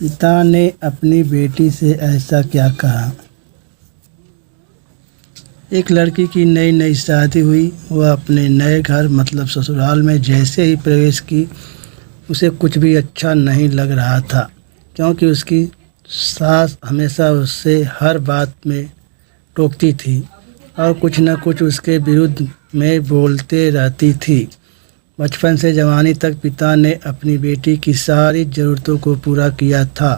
पिता ने अपनी बेटी से ऐसा क्या कहा। एक लड़की की नई नई शादी हुई। वह अपने नए घर मतलब ससुराल में जैसे ही प्रवेश की उसे कुछ भी अच्छा नहीं लग रहा था, क्योंकि उसकी सास हमेशा उससे हर बात में टोकती थी और कुछ न कुछ उसके विरुद्ध में बोलते रहती थी। बचपन से जवानी तक पिता ने अपनी बेटी की सारी ज़रूरतों को पूरा किया था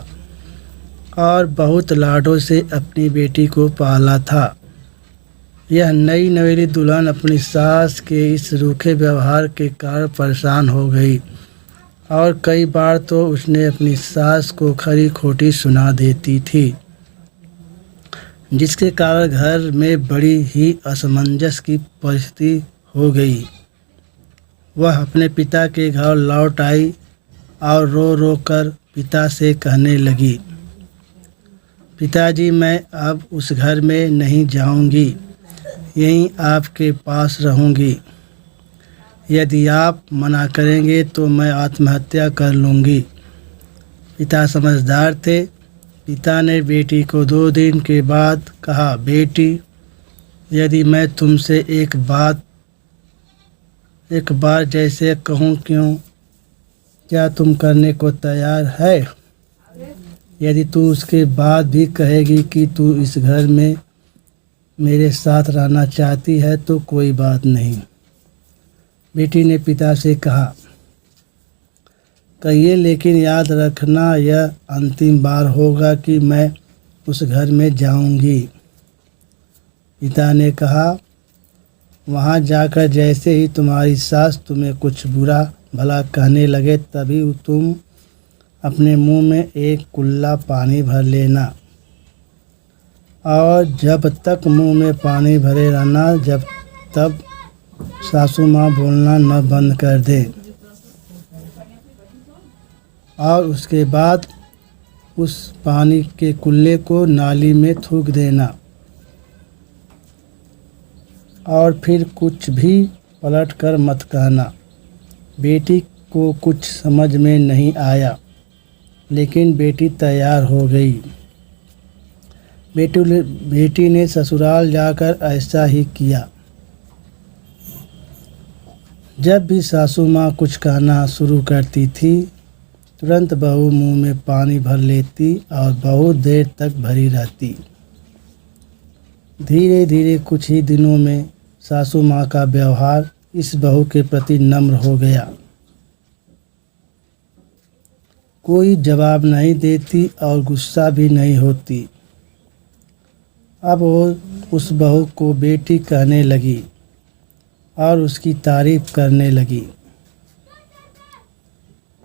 और बहुत लाडों से अपनी बेटी को पाला था। यह नई नवेली दुल्हन अपनी सास के इस रूखे व्यवहार के कारण परेशान हो गई और कई बार तो उसने अपनी सास को खरी खोटी सुना देती थी, जिसके कारण घर में बड़ी ही असमंजस की परिस्थिति हो गई। वह अपने पिता के घर लौट आई और रो रो कर पिता से कहने लगी, पिताजी, मैं अब उस घर में नहीं जाऊंगी, यहीं आपके पास रहूंगी। यदि आप मना करेंगे तो मैं आत्महत्या कर लूँगी। पिता समझदार थे। पिता ने बेटी को 2 दिन के बाद कहा, बेटी, यदि मैं तुमसे एक बार जैसे कहूँ क्या तुम करने को तैयार है। यदि तू उसके बाद भी कहेगी कि तू इस घर में मेरे साथ रहना चाहती है तो कोई बात नहीं। बेटी ने पिता से कहा, कहिए, लेकिन याद रखना यह अंतिम बार होगा कि मैं उस घर में जाऊंगी। पिता ने कहा, वहाँ जाकर जैसे ही तुम्हारी सास तुम्हें कुछ बुरा भला कहने लगे तभी तुम अपने मुंह में एक कुल्ला पानी भर लेना और जब तक मुंह में पानी भरे रहना जब तब सासू माँ बोलना न बंद कर दे और उसके बाद उस पानी के कुल्ले को नाली में थूक देना और फिर कुछ भी पलट कर मत कहना। बेटी को कुछ समझ में नहीं आया, लेकिन बेटी तैयार हो गई। बेटी ने ससुराल जाकर ऐसा ही किया। जब भी सासू माँ कुछ कहना शुरू करती थी, तुरंत बहू मुंह में पानी भर लेती और बहुत देर तक भरी रहती। धीरे धीरे कुछ ही दिनों में सासू माँ का व्यवहार इस बहू के प्रति नम्र हो गया। कोई जवाब नहीं देती और गुस्सा भी नहीं होती। अब वो उस बहू को बेटी कहने लगी और उसकी तारीफ करने लगी।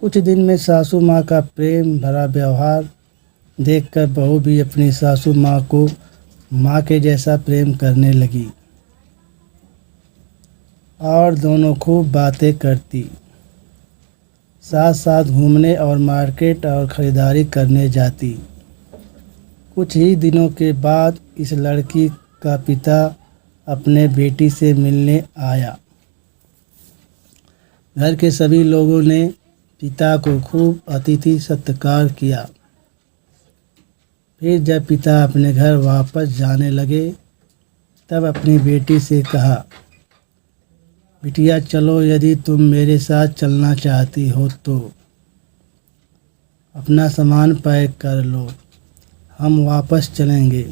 कुछ दिन में सासू माँ का प्रेम भरा व्यवहार देखकर बहू भी अपनी सासू माँ को माँ के जैसा प्रेम करने लगी और दोनों खूब बातें करती, साथ साथ घूमने और मार्केट और ख़रीदारी करने जाती। कुछ ही दिनों के बाद इस लड़की का पिता अपने बेटी से मिलने आया। घर के सभी लोगों ने पिता को खूब अतिथि सत्कार किया। फिर जब पिता अपने घर वापस जाने लगे तब अपनी बेटी से कहा, बिटिया चलो, यदि तुम मेरे साथ चलना चाहती हो तो अपना सामान पैक कर लो, हम वापस चलेंगे।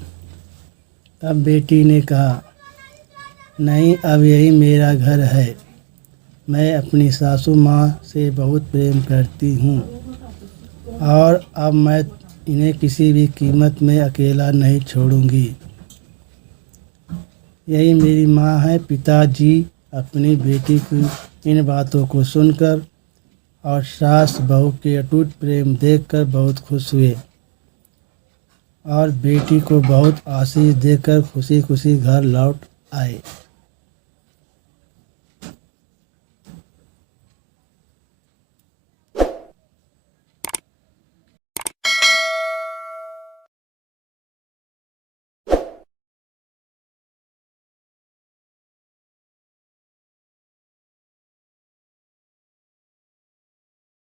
तब बेटी ने कहा, नहीं, अब यही मेरा घर है। मैं अपनी सासू माँ से बहुत प्रेम करती हूँ और अब मैं इन्हें किसी भी कीमत में अकेला नहीं छोड़ूंगी। यही मेरी माँ है। पिताजी अपनी बेटी की इन बातों को सुनकर और सास बहू के अटूट प्रेम देखकर बहुत खुश हुए और बेटी को बहुत आशीष देकर खुशी खुशी घर लौट आए।